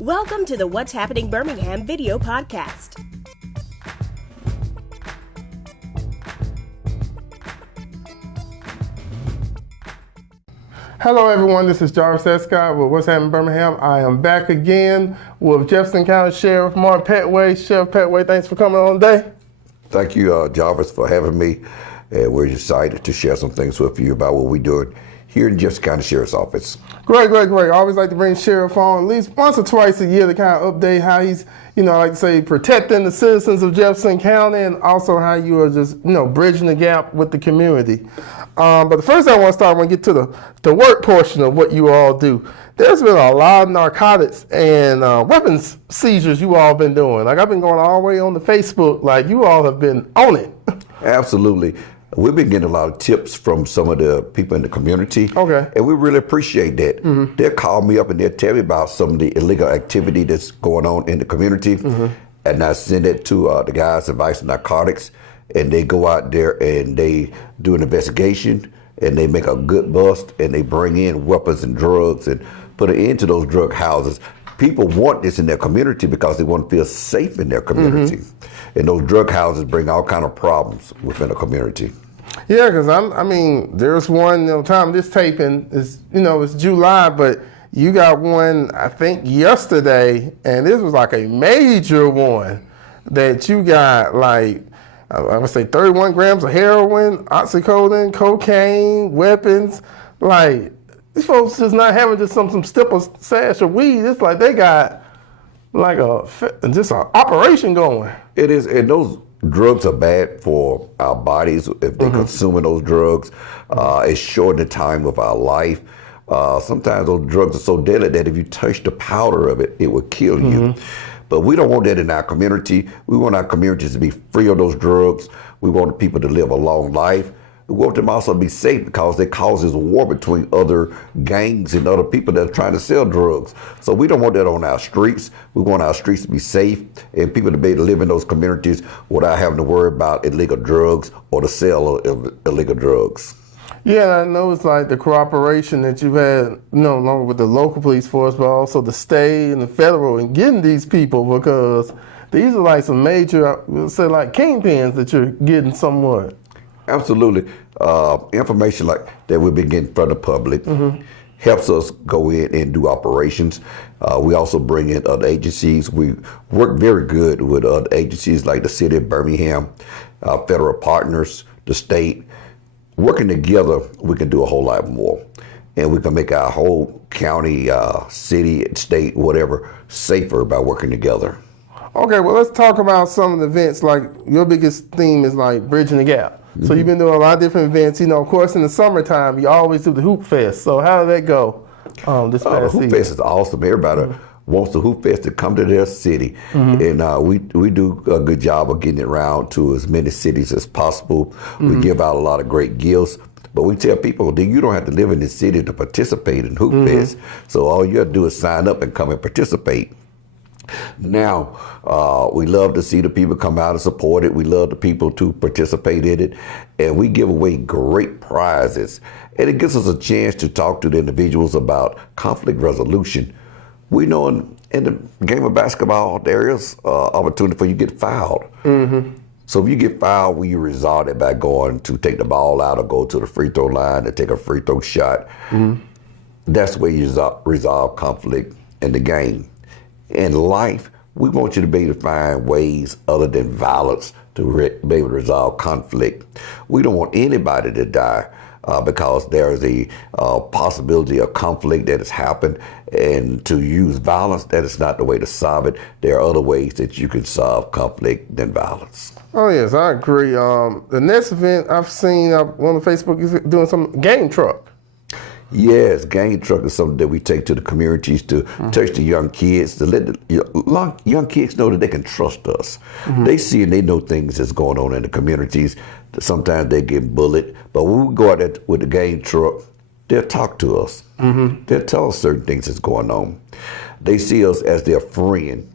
Welcome to the What's Happening Birmingham video podcast. Hello everyone, this is Jarvis Escott with What's Happening Birmingham. I am back again with Jefferson County Sheriff Mark Pettway. Sheriff Pettway, thanks for coming on today. Thank you, Jarvis, for having me. And we're excited to share some things with you about what we're doing here in Jefferson County Sheriff's Office. Great. I always like to bring Sheriff on at least once or twice a year to kind of update how he's, like to say, protecting the citizens of Jefferson County and also how you are just, bridging the gap with the community. But the first thing I want to start, I want to get to the work portion of what you all do. There's been a lot of narcotics and weapons seizures you all been doing. Like, I've been going all the way on the Facebook, like you all have been on it. Absolutely. We've been getting a lot of tips from some of the people in the community. Okay. And we really appreciate that. Mm-hmm. They'll call me up and they'll tell me about some of the illegal activity that's going on in the community. Mm-hmm. And I send it to the guys at Vice Narcotics. And they go out there and they do an investigation and they make a good bust and they bring in weapons and drugs and put an end to those drug houses. People want this in their community because they want to feel safe in their community. Mm-hmm. And those drug houses bring all kind of problems within a community. Yeah, because there's one, time this taping is, it's July, but you got one, I think, yesterday, and this was like a major one that you got, like, I would say 31 grams of heroin, oxycodone, cocaine, weapons. Like, these folks just not having just some stipple sash of weed. It's like they got like just an operation going. It is, and those drugs are bad for our bodies if they're consuming those drugs. It's shortening the time of our life. Sometimes those drugs are so deadly that if you touch the powder of it, it will kill you. But we don't want that in our community. We want our communities to be free of those drugs. We want people to live a long life. We want them also to be safe because it causes a war between other gangs and other people that are trying to sell drugs. So we don't want that on our streets. We want our streets to be safe and people to be able to live in those communities without having to worry about illegal drugs or the sale of illegal drugs. Yeah, I know it's like the cooperation that you've had, along with the local police force, but also the state and the federal and getting these people, because these are like some major, say like kingpins that you're getting somewhat. Absolutely. Information like that we've been getting from the public helps us go in and do operations. We also bring in other agencies. We work very good with other agencies like the city of Birmingham, federal partners, the state. Working together, we can do a whole lot more. And we can make our whole county, city, state, whatever, safer by working together. Okay, well, let's talk about some of the events. Like, your biggest theme is like bridging the gap. So you've been doing a lot of different events. Of course, in the summertime, you always do the Hoop Fest. So how did that go this past season? The Hoop Fest is awesome. Everybody wants the Hoop Fest to come to their city. And we do a good job of getting it around to as many cities as possible. We give out a lot of great gifts. But we tell people that you don't have to live in the city to participate in Hoop Fest. So all you have to do is sign up and come and participate. Now, we love to see the people come out and support it. We love the people to participate in it. And we give away great prizes. And it gives us a chance to talk to the individuals about conflict resolution. We know in the game of basketball, there is opportunity for you to get fouled. So if you get fouled, will you resolve it by going to take the ball out or go to the free throw line and take a free throw shot? That's where you resolve conflict in the game. In life, we want you to be able to find ways other than violence to be able to resolve conflict. We don't want anybody to die because there is a possibility of conflict that has happened, and to use violence, that is not the way to solve it. There are other ways that you can solve conflict than violence. Oh, yes, I agree. The next event I've seen on Facebook is doing some game truck. Yes, game truck is something that we take to the communities to touch the young kids, to let the young kids know that they can trust us. They see and they know things that's going on in the communities. Sometimes they get bullied, but when we go out there with the game truck, they'll talk to us. They'll tell us certain things that's going on. They see us as their friend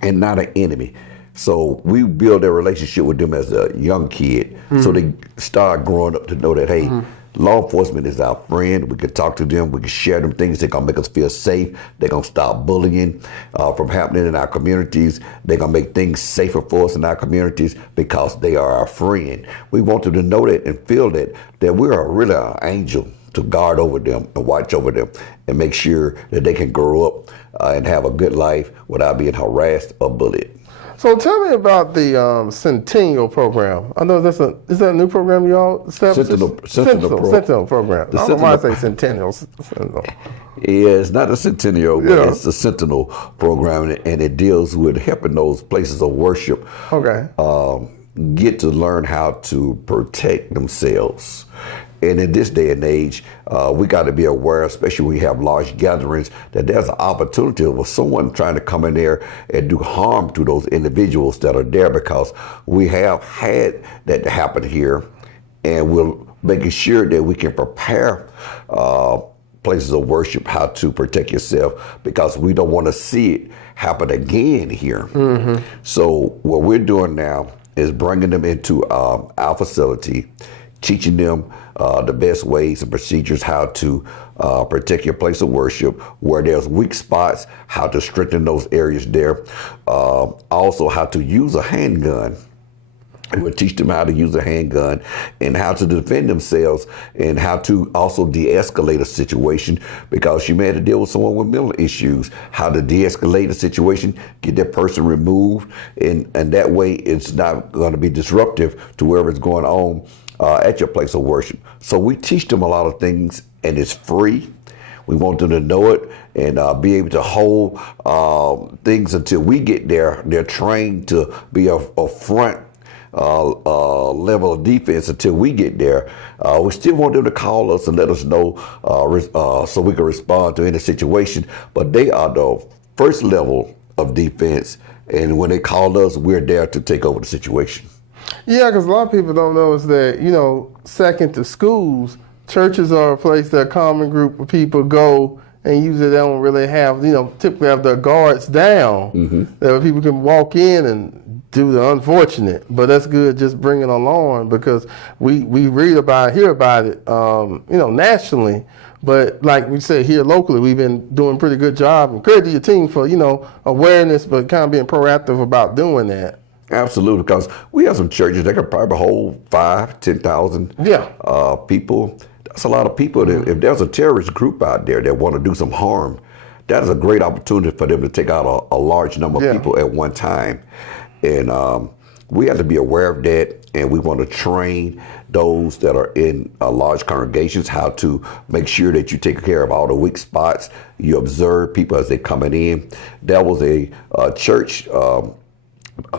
and not an enemy. So we build a relationship with them as a young kid, so they start growing up to know that, hey, Law enforcement is our friend. We can talk to them. We can share them things. They're going to make us feel safe. They're going to stop bullying from happening in our communities. They're going to make things safer for us in our communities because they are our friend. We want them to know that and feel that we're really an angel to guard over them and watch over them and make sure that they can grow up and have a good life without being harassed or bullied. So tell me about the Centennial program. I know is that a new program y'all established? Sentinel program. I don't know why I say Centennial. Sentinel. Yeah, it's not a Centennial, but it's the Sentinel program, and it deals with helping those places of worship get to learn how to protect themselves. And in this day and age, we got to be aware, especially when we have large gatherings, that there's an opportunity for someone trying to come in there and do harm to those individuals that are there, because we have had that happen here, and we're making sure that we can prepare places of worship how to protect yourself, because we don't want to see it happen again here. Mm-hmm. So what we're doing now is bringing them into our facility, teaching them the best ways and procedures how to protect your place of worship, where there's weak spots, how to strengthen those areas there. Also how to use a handgun. We'll teach them how to use a handgun and how to defend themselves, and how to also de-escalate a situation, because you may have to deal with someone with mental issues, how to de-escalate a situation, get that person removed, and that way it's not going to be disruptive to wherever it's going on at your place of worship. So we teach them a lot of things, and it's free. We want them to know it and be able to hold things until we get there. They're trained to be a front level of defense until we get there. We still want them to call us and let us know so we can respond to any situation. But they are the first level of defense, and when they call us, we're there to take over the situation. Yeah, because a lot of people don't know is that, second to schools, churches are a place that a common group of people go, and usually they don't really have, typically have their guards down. Mm-hmm. That people can walk in and do the unfortunate. But that's good, just bringing along, because we hear about it, nationally. But like we said, here locally, we've been doing a pretty good job. And credit to your team for, awareness, but kind of being proactive about doing that. Absolutely, because we have some churches that could probably hold 5,000, 10,000 people. That's a lot of people. If there's a terrorist group out there that want to do some harm, that is a great opportunity for them to take out a large number of people at one time. And we have to be aware of that, and we want to train those that are in large congregations how to make sure that you take care of all the weak spots. You observe people as they're coming in. There was a church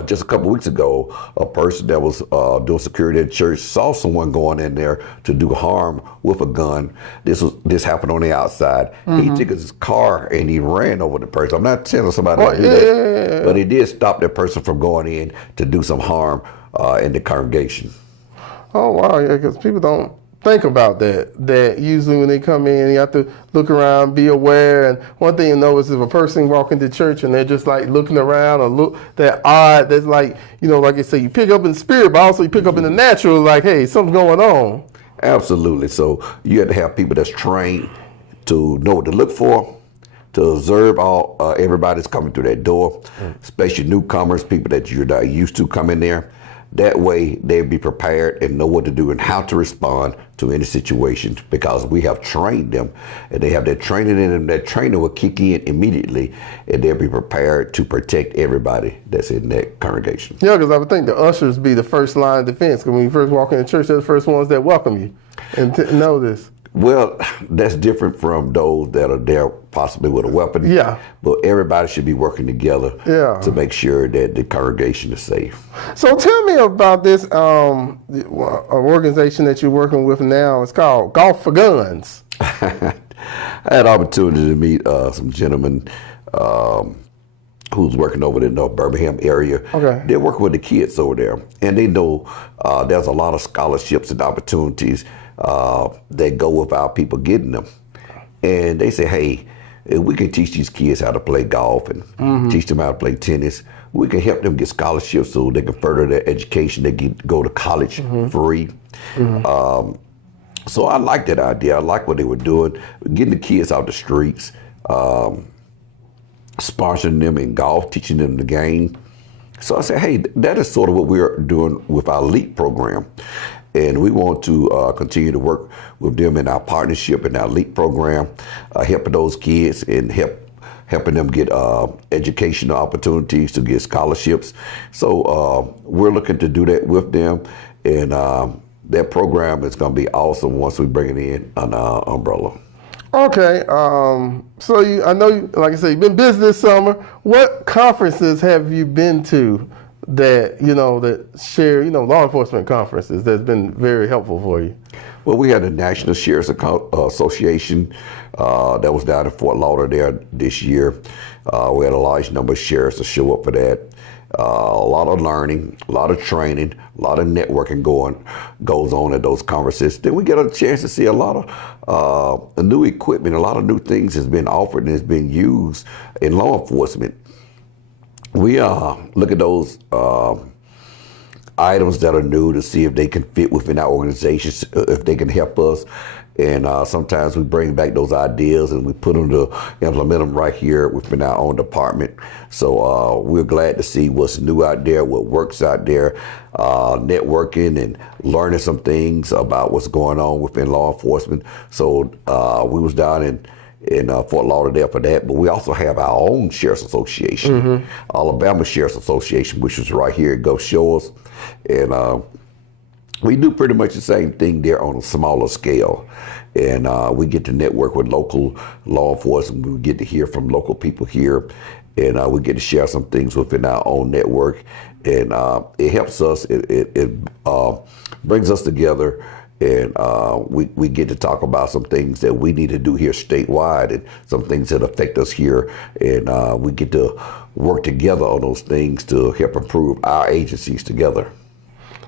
just a couple weeks ago, a person that was doing security at church saw someone going in there to do harm with a gun. This happened on the outside. Mm-hmm. He took his car and he ran over the person. I'm not telling somebody to do that, but he did stop that person from going in to do some harm in the congregation. Oh, wow, yeah, because people don't think about that usually when they come in, you have to look around, be aware. And one thing you know is if a person walk into church and they're just like looking around or look that odd, that's like, like I say, you pick up in the spirit, but also you pick up in the natural, like, hey, something's going on. Absolutely. So you have to have people that's trained to know what to look for, to observe everybody's coming through that door, especially newcomers, people that you're not used to come in there. That way they'll be prepared and know what to do and how to respond to any situation, because we have trained them and they have that training in them. That training will kick in immediately and they'll be prepared to protect everybody that's in that congregation. Yeah, because I would think the ushers be the first line of defense, because when you first walk in the church, they're the first ones that welcome you and know this. Well, that's different from those that are there possibly with a weapon. Yeah. But everybody should be working together to make sure that the congregation is safe. So tell me about this organization that you're working with now. It's called Golf for Guns. I had an opportunity to meet some gentlemen who's working over in the Birmingham area. Okay. They're working with the kids over there. And they know there's a lot of scholarships and opportunities that go without people getting them. And they say, hey, if we can teach these kids how to play golf and teach them how to play tennis, we can help them get scholarships so they can further their education. They can go to college free. So I like that idea. I like what they were doing, getting the kids out the streets, sponsoring them in golf, teaching them the game. So I said, hey, that is sort of what we're doing with our LEAP program. And we want to continue to work with them in our partnership in our LEAP program, helping those kids and helping them get educational opportunities to get scholarships. So we're looking to do that with them. And that program is going to be awesome once we bring it in on our umbrella. Okay, so I know, like I said, you've been busy this summer. What conferences have you been to that, that share, law enforcement conferences that's been very helpful for you? Well, we had the National Sheriff's Association that was down in Fort Lauderdale this year. We had a large number of sheriffs to show up for that. A lot of learning, a lot of training, a lot of networking goes on at those conferences. Then we get a chance to see a lot of new equipment, a lot of new things has been offered and has been used in law enforcement. We look at those items that are new to see if they can fit within our organizations, if they can help us. And sometimes we bring back those ideas and we put them to implement them right here within our own department. So we're glad to see what's new out there, what works out there, networking and learning some things about what's going on within law enforcement. So we was down in Fort Lauderdale for that, but we also have our own Sheriff's Association, Alabama Sheriff's Association, which is right here at Gulf Shores. And we do pretty much the same thing there on a smaller scale. And we get to network with local law enforcement. We get to hear from local people here. And we get to share some things within our own network. And it helps us. It brings us together. And we get to talk about some things that we need to do here statewide and some things that affect us here. And we get to work together on those things to help improve our agencies together.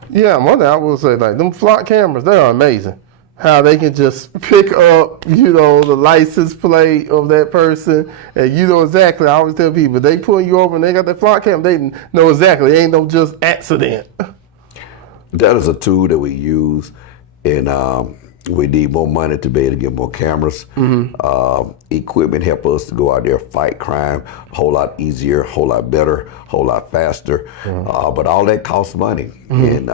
Yeah, one thing I will say, like them flock cameras, they are amazing. How they can just pick up, the license plate of that person, and exactly. I always tell people, they pull you over and they got that flock camera, they know exactly. It ain't no just accident. That is a tool that we use, and we need more money to be able to get more cameras. Equipment help us to go out there, fight crime a whole lot easier, a whole lot better, a whole lot faster. But all that costs money. And,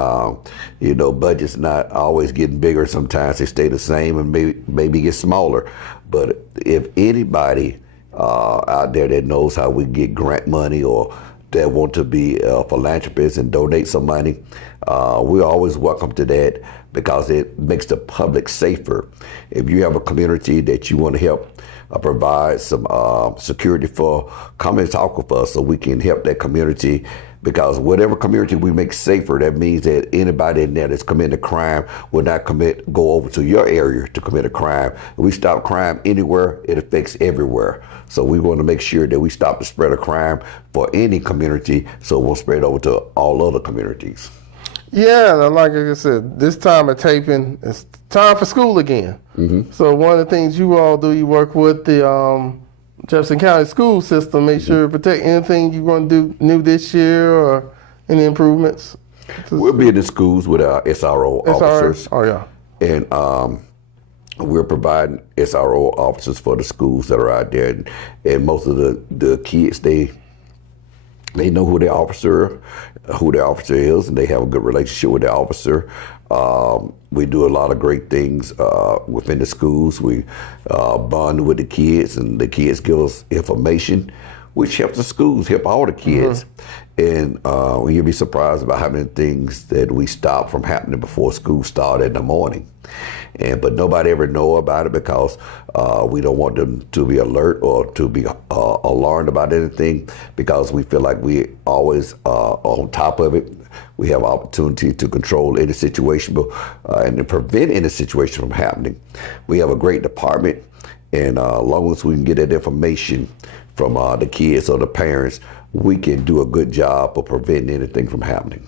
budget's not always getting bigger. Sometimes they stay the same and maybe get smaller. But if anybody out there that knows how we get grant money or that want to be a philanthropist and donate some money, we're always welcome to that because it makes the public safer. If you have a community that you want to help provide some security for, come and talk with us so we can help that community, because whatever community we make safer, that means that anybody in there that's committing a crime will not go over to your area to commit a crime. If we stop crime anywhere, it affects everywhere. So we want to make sure that we stop the spread of crime for any community so it won't spread over to all other communities. Yeah, and like I said, this time of taping, it's time for school again. So one of the things you all do, you work with the Jefferson County school system, make sure to protect anything you're going to do new this year or any improvements. We'll be in the schools with our SRO officers. Oh, yeah. And we're providing SRO officers for the schools that are out there. And most of the kids, they know who their officer is, and they have a good relationship with their officer. We do a lot of great things within the schools. We bond with the kids, and the kids give us information, which helps the schools, help all the kids. And you'll be surprised about how many things that we stop from happening before school started in the morning. But nobody ever know about it because we don't want them to be alert or to be alarmed about anything, because we feel like we always on top of it. We have opportunity to control any situation and to prevent any situation from happening. We have a great department, and as long as we can get that information from the kids or the parents, we can do a good job of preventing anything from happening.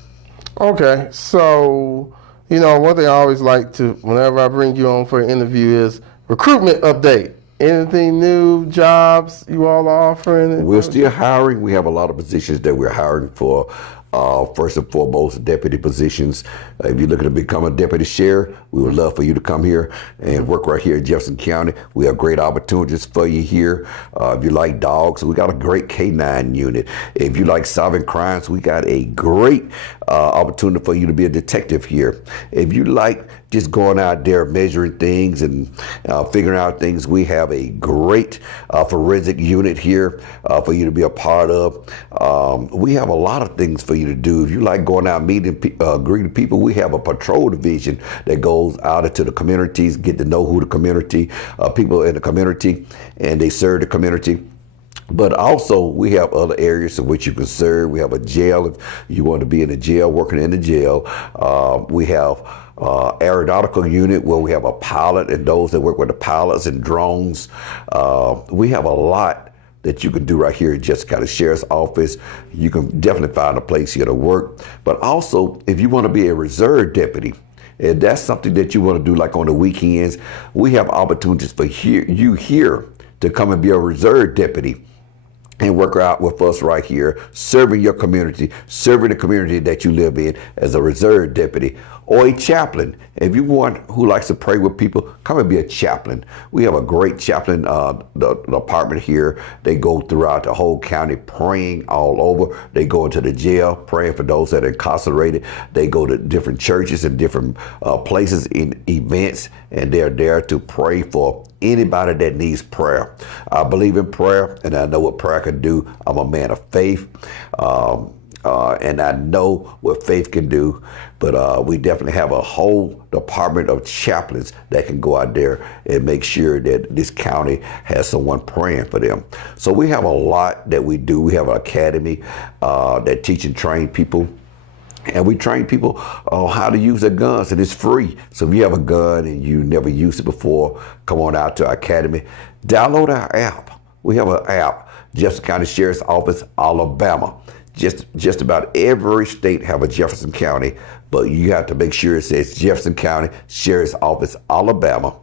Okay, so one thing I always like to, whenever I bring you on for an interview, is recruitment update. Anything new, jobs you all are offering? We're still hiring. We have a lot of positions that we're hiring for. first and foremost, deputy positions. If you're looking to become a deputy sheriff, we would love for you to come here and work right here in Jefferson County. We have great opportunities for you here. If you like dogs, we got a great K-9 unit. If you like solving crimes, we got a great opportunity for you to be a detective here. If you like just going out there measuring things and figuring out things, we have a great forensic unit here for you to be a part of. We have a lot of things for you to do. If you like going out meeting, greeting people, we have a patrol division that goes out into the communities, get to know who the community, people in the community, and they serve the community. But also, we have other areas in which you can serve. We have a jail if you want to be in a jail, working in the jail. We have aeronautical unit where we have a pilot and those that work with the pilots and drones. We have a lot that you can do right here at Jefferson County Sheriff's Office. You can definitely find a place here to work. But also, if you want to be a reserve deputy, if that's something that you want to do like on the weekends, we have opportunities for you here to come and be a reserve deputy and work out with us right here, serving your community, serving the community that you live in as a reserve deputy or a chaplain. If you want who likes to pray with people, come and be a chaplain. We have a great chaplain the department here. They go throughout the whole county praying all over. They go into the jail praying for those that are incarcerated. They go to different churches and different places in events, and they're there to pray for anybody that needs prayer. I believe in prayer, and I know what prayer can do. I'm a man of faith, and I know what faith can do. But we definitely have a whole department of chaplains that can go out there and make sure that this county has someone praying for them. So we have a lot that we do. We have an academy that teach and train people. And we train people on how to use their guns, and it's free. So if you have a gun and you never used it before, come on out to our academy. Download our app. We have an app, Jefferson County Sheriff's Office, Alabama. Just about every state have a Jefferson County, but you have to make sure it says Jefferson County Sheriff's Office, Alabama.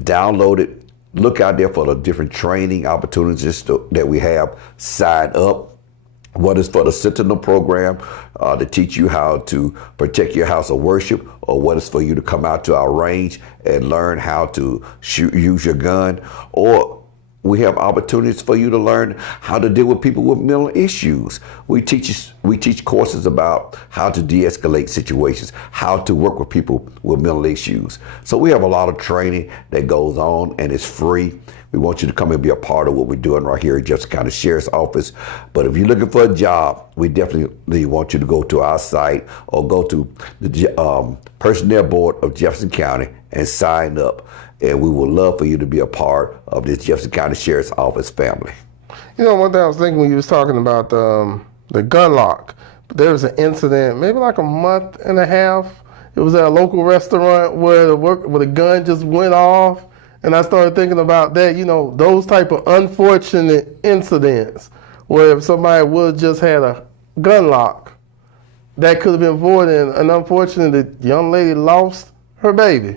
Download it. Look out there for the different training opportunities that we have. Sign up. What is for the Sentinel program to teach you how to protect your house of worship, or what is for you to come out to our range and learn how to use your gun, or we have opportunities for you to learn how to deal with people with mental issues. We teach courses about how to de-escalate situations, how to work with people with mental issues. So we have a lot of training that goes on, and it's free. We want you to come and be a part of what we're doing right here at Jefferson County Sheriff's Office. But if you're looking for a job, we definitely want you to go to our site or go to the Personnel Board of Jefferson County and sign up. And we would love for you to be a part of this Jefferson County Sheriff's Office family. You know, one thing I was thinking when you was talking about the gun lock, there was an incident maybe like a month and a half. It was at a local restaurant where the gun just went off. And I started thinking about that, you know, those type of unfortunate incidents where if somebody would have just had a gun lock, that could have been avoided. And unfortunately, the young lady lost her baby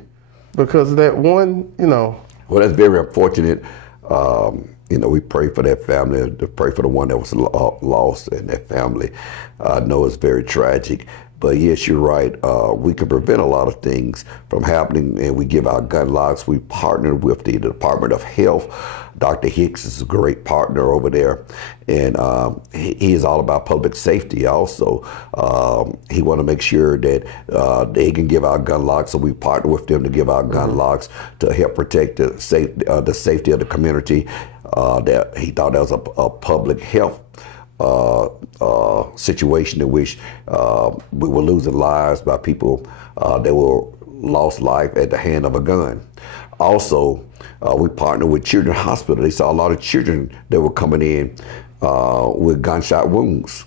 because of that one, you know. Well, that's very unfortunate. You know, we pray for that family, to pray for the one that was lost and that family. I know it's very tragic. But yes, you're right. We can prevent a lot of things from happening, and we give out gun locks. We partnered with the Department of Health. Dr. Hicks is a great partner over there, and he is all about public safety also. He want to make sure that they can give out gun locks, so we partner with them to give out gun locks to help protect the safety of the community. That he thought that was a public health situation in which we were losing lives by people that were lost life at the hand of a gun. Also, we partnered with Children's Hospital. They saw a lot of children that were coming in with gunshot wounds.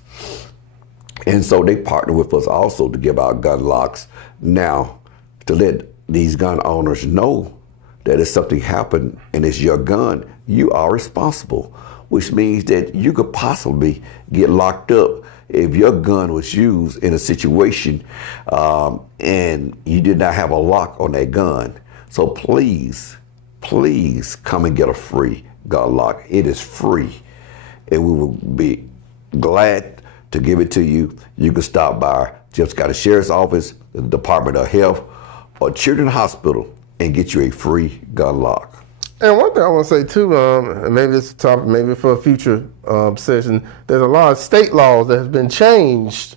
And so they partnered with us also to give out gun locks. Now, to let these gun owners know that if something happened and it's your gun, you are responsible, which means that you could possibly get locked up if your gun was used in a situation and you did not have a lock on that gun. So please come and get a free gun lock. It is free, and we will be glad to give it to you, you can stop by Jefferson County Sheriff's Office, the Department of Health, or Children's Hospital and get you a free gun lock. And one thing I want to say too, and maybe this is a topic, maybe for a future session, there's a lot of state laws that have been changed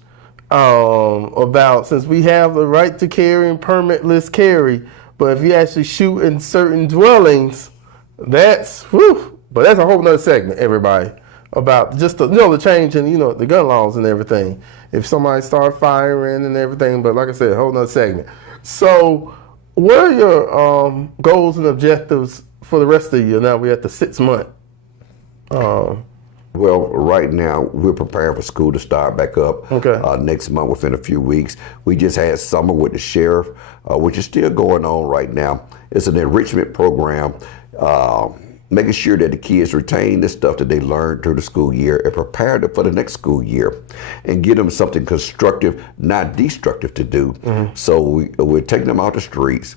about, since we have the right to carry and permitless carry, but if you actually shoot in certain dwellings, that's, whew, but that's a whole nother segment, everybody, about just the, the change in, the gun laws and everything. If somebody start firing and everything, but like I said, a whole nother segment. So what are your goals and objectives for the rest of the year? Now we're at the 6th month. Well, right now we're preparing for school to start back up next month within a few weeks. We just had summer with the sheriff, which is still going on right now. It's an enrichment program, making sure that the kids retain the stuff that they learned through the school year and prepare them for the next school year and give them something constructive, not destructive to do. So we're taking them out the streets,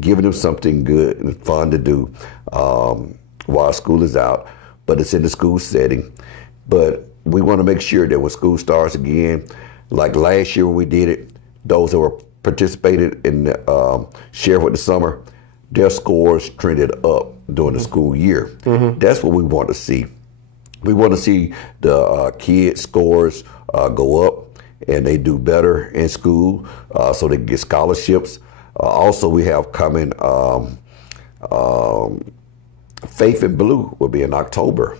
giving them something good and fun to do while school is out, but it's in the school setting. But we want to make sure that when school starts again, like last year when we did it, those that were participated in Sheriff with the Summer, their scores trended up during the school year. That's what we want to see. We want to see the kids' scores go up and they do better in school so they get scholarships. Also, we have coming Faith in Blue will be in October.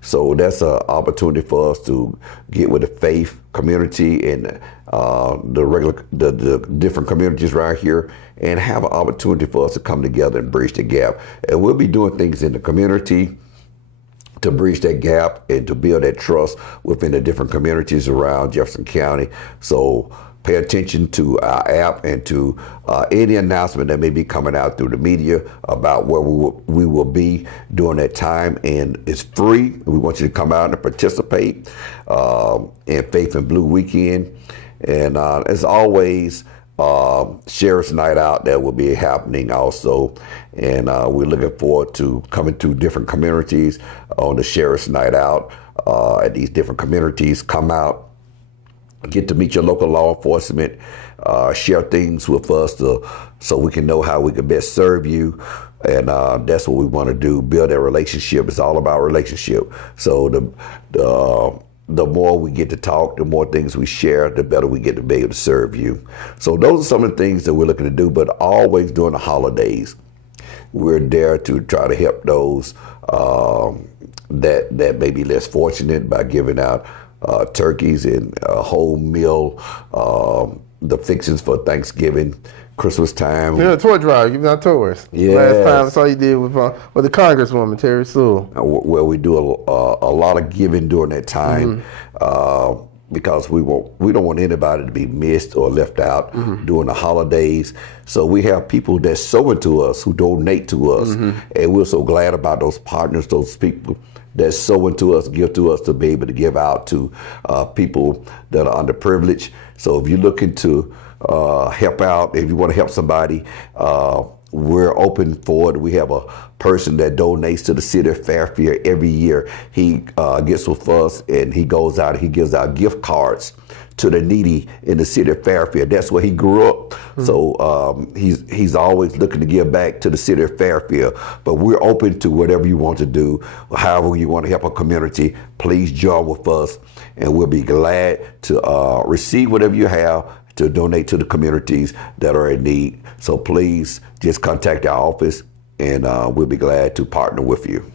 So that's an opportunity for us to get with the faith community and the different communities right here and have an opportunity for us to come together and bridge the gap. And we'll be doing things in the community to bridge that gap and to build that trust within the different communities around Jefferson County. So pay attention to our app and to any announcement that may be coming out through the media about where we will be during that time. And it's free. We want you to come out and participate in Faith and Blue Weekend. And as always, Sheriff's Night Out that will be happening also. And we're looking forward to coming to different communities on the Sheriff's Night Out at these different communities. Come out, get to meet your local law enforcement, share things with us so we can know how we can best serve you. And that's what we want to do, build that relationship. It's all about relationship. So the more we get to talk, the more things we share, the better we get to be able to serve you. So those are some of the things that we're looking to do, but always during the holidays. We're there to try to help those that may be less fortunate by giving out turkeys and a whole meal, the fixings for Thanksgiving, Christmas time. Yeah, toy drive, giving out toys. Yes. Last time I saw you did with the Congresswoman, Terry Sewell. Well, we do a lot of giving during that time because we don't want anybody to be missed or left out during the holidays. So we have people that sow into us, who donate to us, and we're so glad about those partners, those people that sow into us, give to us to be able to give out to people that are underprivileged. So if you're looking to help out, if you want to help somebody, we're open for it. We have a person that donates to the city of Fairfield every year. He gets with us and he goes out and he gives out gift cards to the needy in the city of Fairfield. That's where he grew up. So he's always looking to give back to the city of Fairfield. But we're open to whatever you want to do, however you want to help a community. Please join with us, and we'll be glad to receive whatever you have to donate to the communities that are in need. So please just contact our office, and we'll be glad to partner with you.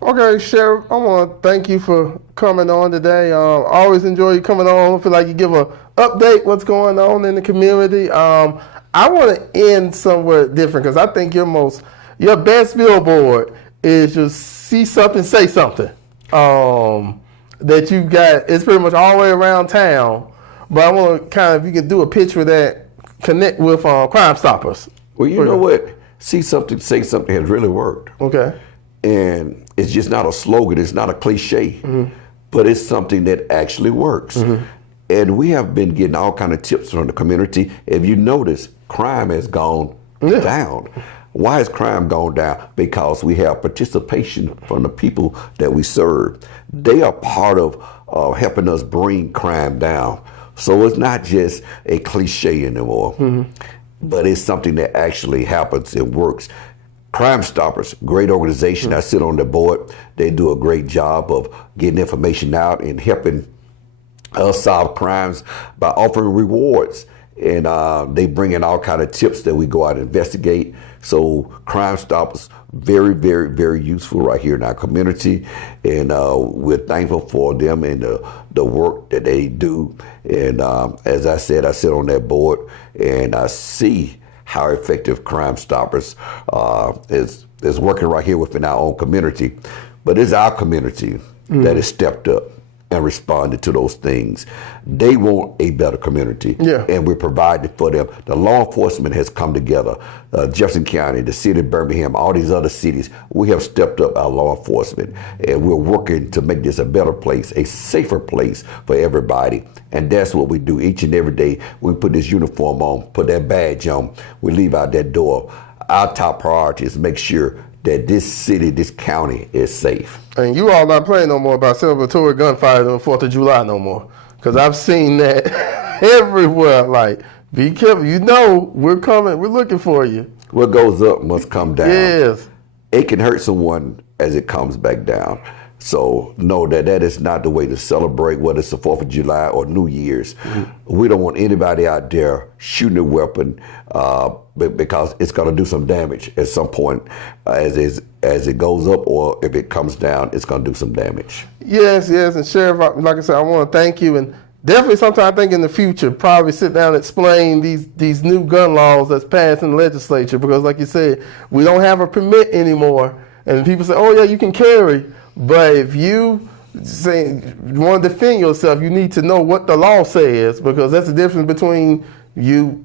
Okay, Sheriff, I want to thank you for coming on today. I always enjoy you coming on. I feel like you give an update what's going on in the community. I want to end somewhere different because I think your best billboard is just see something, say something. That you got, it's pretty much all the way around town. But I want to kind of, if you can do a pitch for that, connect with Crime Stoppers. Well, you know what? See something, say something has really worked. Okay. And it's just not a slogan, it's not a cliche, but it's something that actually works. And we have been getting all kind of tips from the community. If you notice, crime has gone down. Why has crime gone down? Because we have participation from the people that we serve. They are part of helping us bring crime down. So it's not just a cliche anymore, but it's something that actually happens and works. Crime Stoppers, great organization. I sit on the board. They do a great job of getting information out and helping us solve crimes by offering rewards. And they bring in all kind of tips that we go out and investigate. So Crime Stoppers, very, very, very useful right here in our community. And we're thankful for them and the work that they do. And as I said, I sit on that board and I see how effective Crime Stoppers is working right here within our own community. But it's our community that has stepped up and responded to those things. They want a better community, and we're providing for them. The law enforcement has come together. Jefferson County, the city of Birmingham, all these other cities, we have stepped up our law enforcement, and we're working to make this a better place, a safer place for everybody. And that's what we do each and every day. We put this uniform on, put that badge on, we leave out that door. Our top priority is make sure that this city, this county is safe. And you all not playing no more about celebratory gunfire on the 4th of July no more. Because I've seen that everywhere. Like, be careful. You know, we're coming. We're looking for you. What goes up must come down. Yes. It can hurt someone as it comes back down. So know that that is not the way to celebrate, whether it's the 4th of July or New Year's. We don't want anybody out there shooting a weapon because it's going to do some damage at some point as it goes up, or if it comes down, it's going to do some damage. Yes. And Sheriff, like I said, I want to thank you. And definitely sometime I think in the future, probably sit down and explain these new gun laws that's passed in the legislature. Because like you said, we don't have a permit anymore. And people say, oh yeah, you can carry. But if you want to defend yourself, you need to know what the law says, because that's the difference between you,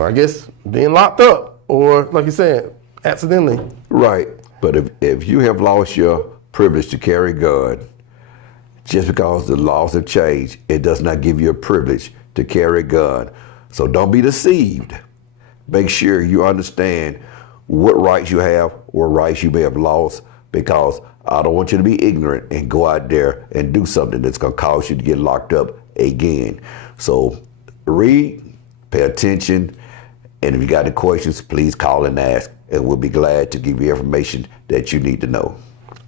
I guess, being locked up or, like you said, accidentally. Right. But if you have lost your privilege to carry a gun, just because the laws have changed, it does not give you a privilege to carry a gun. So don't be deceived. Make sure you understand what rights you have, what rights you may have lost, because I don't want you to be ignorant and go out there and do something that's going to cause you to get locked up again. So read, pay attention, and if you got any questions, please call and ask, and we'll be glad to give you information that you need to know.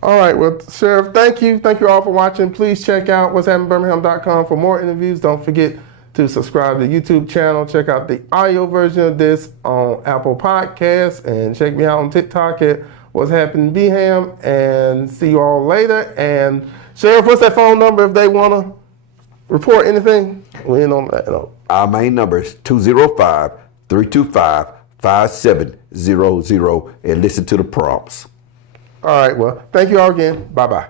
All right, well, Sheriff, thank you. Thank you all for watching. Please check out what'shappenedbirmingham.com for more interviews. Don't forget to subscribe to the YouTube channel. Check out the audio version of this on Apple Podcasts, and check me out on TikTok at What's Happening Birmingham, and see you all later. And Sheriff, what's that phone number if they want to report anything? We ain't on that. No. Our main number is 205-325-5700, and listen to the prompts. All right, well, thank you all again. Bye-bye.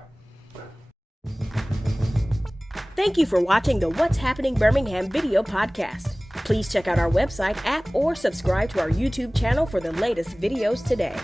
Thank you for watching the What's Happening Birmingham video podcast. Please check out our website, app, or subscribe to our YouTube channel for the latest videos today.